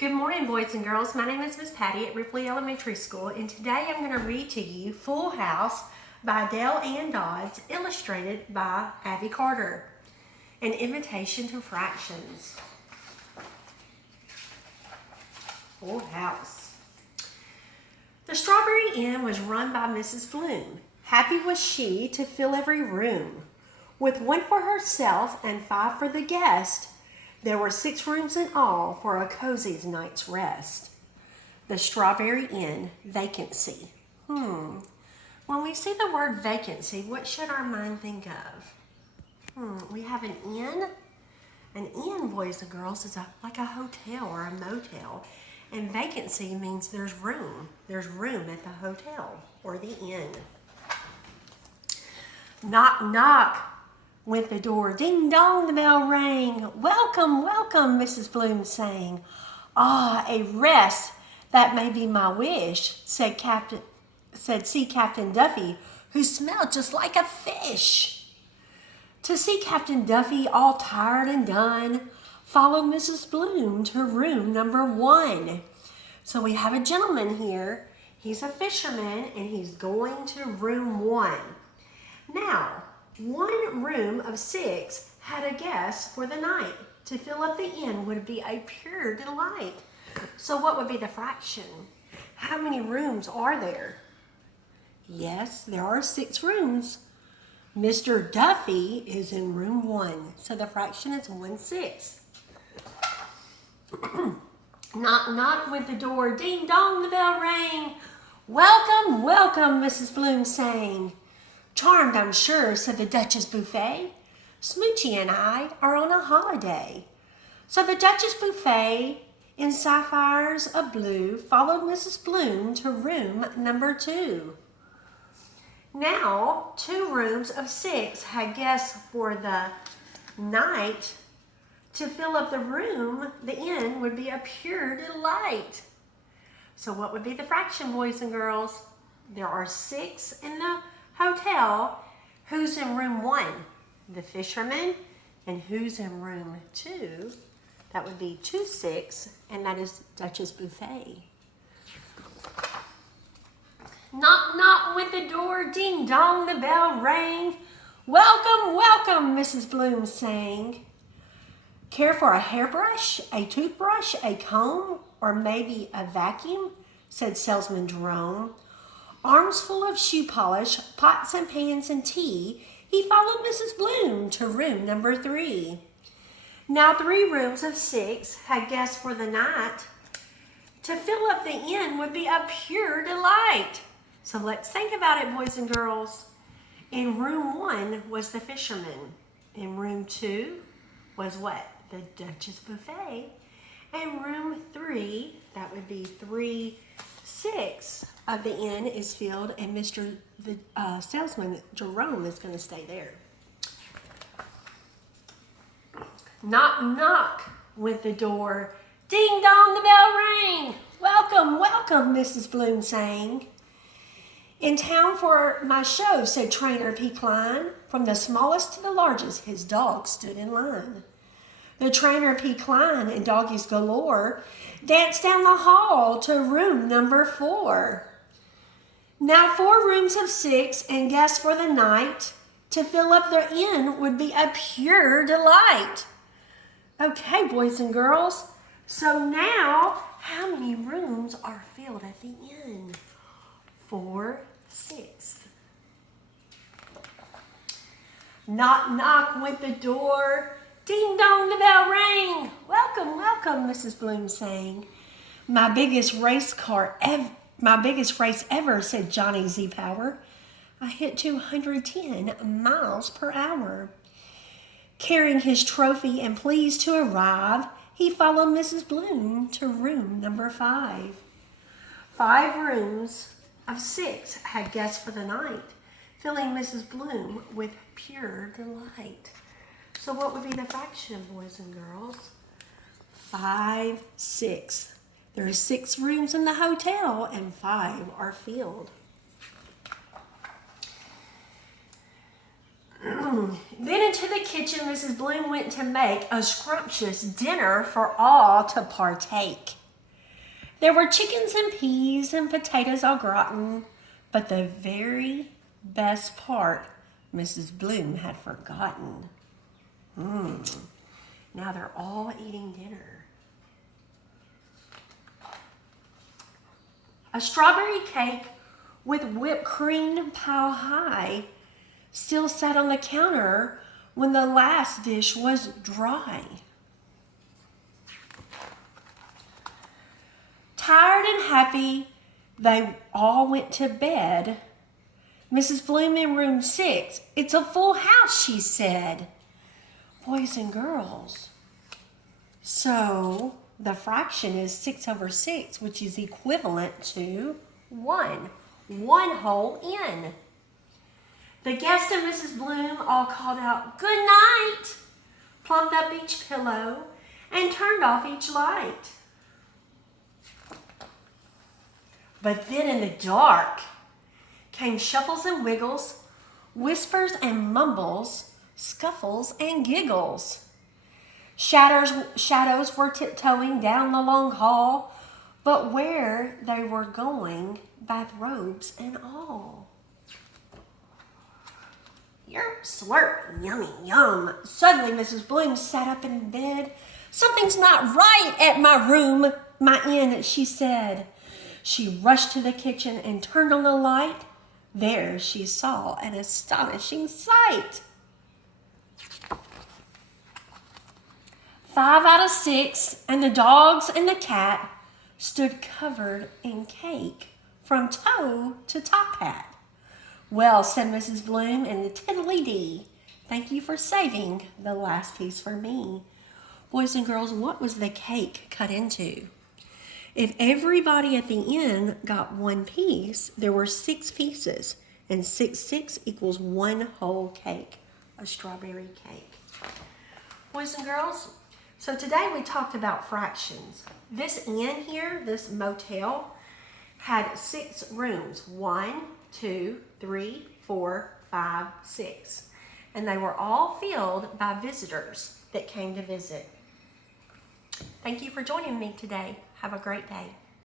Good morning, boys and girls. My name is Mrs.Patti at Ripley Elementary School, and today I'm going to read to you Full House by Dayle and Dodds, illustrated by Abby Carter. An invitation to fractions. Full House. The Strawberry Inn was run by Mrs. Bloom. Happy was she to fill every room. With one for herself and 5 for the guest, there were 6 rooms in all for a cozy night's rest. The Strawberry Inn, vacancy. When we see the word vacancy, what should our mind think of? We have an inn. An inn, boys and girls, is like a hotel or a motel. And vacancy means there's room. There's room at the hotel or the inn. Knock, knock. Went the door, ding dong, the bell rang. Welcome, welcome, Mrs. Bloom sang. Ah, a rest, that may be my wish, said Sea Captain Duffy, who smelled just like a fish. To see Captain Duffy all tired and done, followed Mrs. Bloom to room number 1. So we have a gentleman here. He's a fisherman, and he's going to room 1. Now, one room of 6 had a guest for the night. To fill up the inn would be a pure delight. So what would be the fraction? How many rooms are there? Yes, there are 6 rooms. Mr. Duffy is in room 1, so the fraction is 1/6. Knock, knock went the door, ding dong, the bell rang. Welcome, welcome, Mrs. Bloom sang. Charmed, I'm sure, said the Duchess Buffet. Smoochie and I are on a holiday. So the Duchess Buffet, in sapphires of blue, followed Mrs. Bloom to room number 2. Now, 2 rooms of 6 had guests for the night. To fill up the room, the inn would be a pure delight. So what would be the fraction, boys and girls? There are 6 in the hotel. Who's in room 1? The fisherman. And who's in room 2? That would be 2/6, and that is Duchess Buffet. Knock, knock went the door, ding dong, the bell rang. Welcome, welcome, Mrs. Bloom sang. Care for a hairbrush, a toothbrush, a comb, or maybe a vacuum? Said Salesman Jerome. Arms full of shoe polish, pots and pans and tea, he followed Mrs. Bloom to room number 3. Now 3 rooms of 6 had guests for the night. To fill up the inn would be a pure delight. So let's think about it, boys and girls. In room 1 was the fisherman. In room 2 was what? The Duchess Buffet. And room 3, that would be 3/6 of the inn is filled, and the salesman Jerome is going to stay there. Knock, knock went the door. Ding dong, the bell rang. Welcome, welcome, Mrs. Bloom sang. In town for my show, said Trainer P. Klein. From the smallest to the largest, his dog stood in line. The Trainer P. Klein and doggies galore danced down the hall to room number 4. Now 4 rooms of 6 and guests for the night. To fill up the inn would be a pure delight. Okay, boys and girls. So now, how many rooms are filled at the inn? 4/6. Knock, knock went the door. Ding dong, the bell rang. Welcome, welcome, Mrs. Bloom sang. My biggest race ever, said Johnny Z. Power. I hit 210 miles per hour. Carrying his trophy and pleased to arrive, he followed Mrs. Bloom to room number 5. 5 rooms of 6 had guests for the night, filling Mrs. Bloom with pure delight. So what would be the fraction, boys and girls? 5/6. There are 6 rooms in the hotel, and 5 are filled. Then into the kitchen Mrs. Bloom went to make a scrumptious dinner for all to partake. There were chickens and peas and potatoes au gratin, but the very best part Mrs. Bloom had forgotten. Now they're all eating dinner. A strawberry cake with whipped cream pile high still sat on the counter when the last dish was dry. Tired and happy, they all went to bed. Mrs. Bloom in room 6, "It's a full house," she said. Boys and girls. So the fraction is 6/6, which is equivalent to 1. 1 whole in. The guests and Mrs. Bloom all called out, "Good night," plumped up each pillow, and turned off each light. But then in the dark came shuffles and wiggles, whispers and mumbles, scuffles and giggles. Shadows were tiptoeing down the long hall, but where they were going, bathrobes and all. Yerp, slurp, yummy, yum. Suddenly Mrs. Bloom sat up in bed. "Something's not right at my inn," she said. She rushed to the kitchen and turned on the light. There she saw an astonishing sight. 5 out of 6 and the dogs and the cat stood covered in cake from toe to top hat. "Well," said Mrs. Bloom in the tiddly-dee, "thank you for saving the last piece for me." Boys and girls, what was the cake cut into? If everybody at the inn got 1 piece, there were 6 pieces, and 6 equals 1 whole cake, a strawberry cake. Boys and girls, so today we talked about fractions. This inn here, this motel, had 6 rooms. 1, 2, 3, 4, 5, 6. And they were all filled by visitors that came to visit. Thank you for joining me today. Have a great day.